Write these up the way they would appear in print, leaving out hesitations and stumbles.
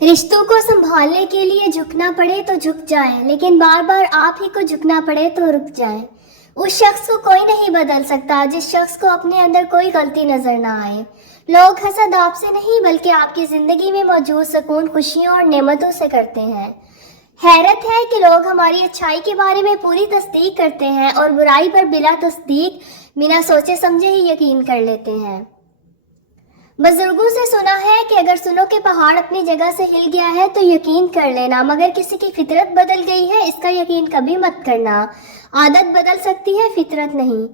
रिश्तों को संभालने के लिए झुकना पड़े तो झुक जाएं, लेकिन बार बार आप ही को झुकना पड़े तो रुक जाएं। उस शख्स को कोई नहीं बदल सकता जिस शख्स को अपने अंदर कोई गलती नजर ना आए। लोग हसद आपसे नहीं बल्कि आपकी जिंदगी में मौजूद सुकून, खुशियों और नेमतों से करते हैं। हैरत है कि लोग हमारी अच्छाई के बारे में पूरी तस्दीक करते हैं और बुराई पर बिला तस्दीक, बिना सोचे समझे ही यकीन कर लेते हैं। बुजुर्गों से सुना है कि अगर सुनो के पहाड़ अपनी जगह से हिल गया है तो यकीन कर लेना, मगर किसी की फितरत बदल गई है इसका यकीन कभी मत करना। आदत बदल सकती है, फितरत नहीं।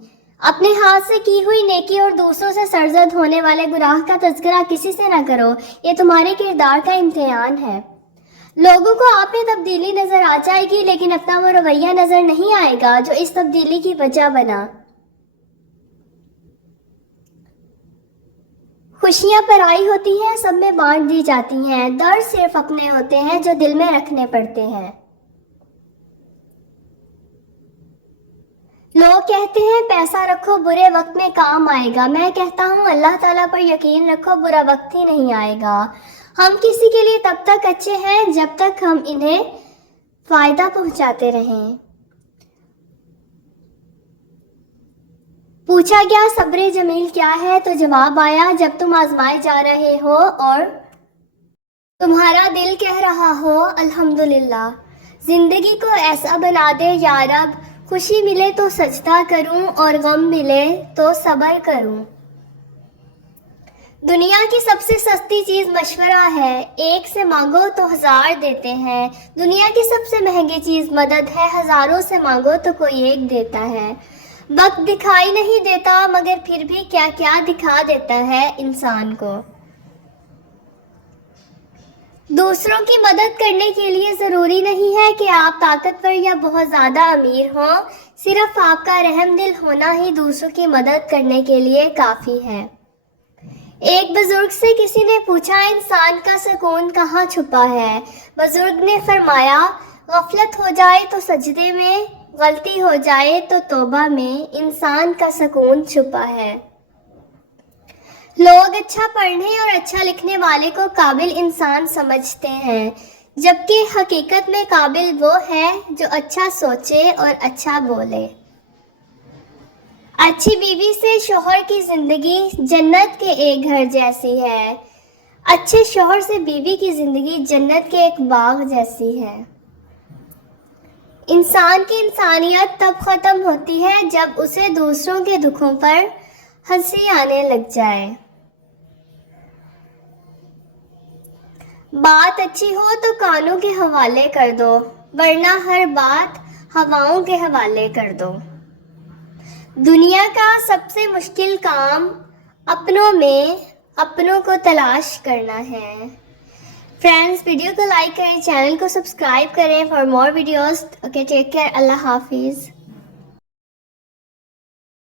अपने हाथ से की हुई नेकी और दूसरों से सरजद होने वाले गुनाह का तज़किरा किसी से ना करो, ये तुम्हारे किरदार का इम्तिहान है। लोगों को आप में तब्दीली नजर आ जाएगी, लेकिन अपना वो रवैया नजर नहीं आएगा जो इस तब्दीली की वजह बना। खुशियां पराई होती हैं, सब में बांट दी जाती हैं। दर्द सिर्फ अपने होते हैं जो दिल में रखने पड़ते हैं। लोग कहते हैं पैसा रखो बुरे वक्त में काम आएगा। मैं कहता हूँ अल्लाह ताला पर यकीन रखो, बुरा वक्त ही नहीं आएगा। हम किसी के लिए तब तक अच्छे हैं जब तक हम इन्हें फायदा पहुंचाते रहें। पूछा गया सब्र जमील क्या है, तो जवाब आया जब तुम आजमाए जा रहे हो और तुम्हारा दिल कह रहा हो अल्हम्दुलिल्लाह। जिंदगी को ऐसा बना दे या रब, खुशी मिले तो सजदा करूं और गम मिले तो सब्र करूं। दुनिया की सबसे सस्ती चीज मशवरा है, एक से मांगो तो 1000 देते हैं। दुनिया की सबसे महंगी चीज मदद है, हजारों से मांगो तो कोई एक देता है। वक्त दिखाई नहीं देता मगर फिर भी क्या क्या दिखा देता है इंसान को। दूसरों की मदद करने के लिए ज़रूरी नहीं है कि आप ताकतवर या बहुत ज़्यादा अमीर हों, सिर्फ आपका रहम दिल होना ही दूसरों की मदद करने के लिए काफ़ी है। एक बुजुर्ग से किसी ने पूछा इंसान का सुकून कहाँ छुपा है। बुजुर्ग ने फरमाया गफलत हो जाए तो सजदे में, गलती हो जाए तो तौबा में इंसान का सुकून छुपा है। लोग अच्छा पढ़ने और अच्छा लिखने वाले को काबिल इंसान समझते हैं, जबकि हकीकत में काबिल वो है जो अच्छा सोचे और अच्छा बोले। अच्छी बीवी से शौहर की जिंदगी जन्नत के एक घर जैसी है। अच्छे शौहर से बीवी की जिंदगी जन्नत के एक बाग जैसी है। इंसान की इंसानियत तब ख़त्म होती है जब उसे दूसरों के दुखों पर हंसी आने लग जाए। बात अच्छी हो तो कानों के हवाले कर दो, वरना हर बात हवाओं के हवाले कर दो। दुनिया का सबसे मुश्किल काम अपनों में अपनों को तलाश करना है। फ्रेंड्स, वीडियो को लाइक करें, चैनल को सब्सक्राइब करें for more videos. Okay, take care, अल्लाह हाफिज़।